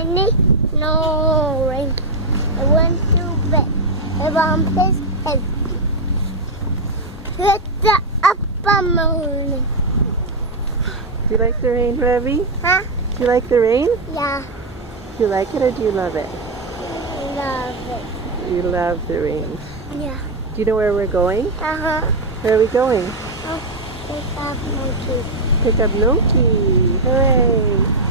I need no rain. I went to bed. My mom says, "Hit the upper moon." Do you like the rain, Ravi? Huh? Do you like the rain? Yeah, Do you like it or do you love it? love it. You love the rain. Yeah. Do you know where we're going? Uh-huh. Where are we going? Oh, pick up my key. Pick up Noki. Hooray!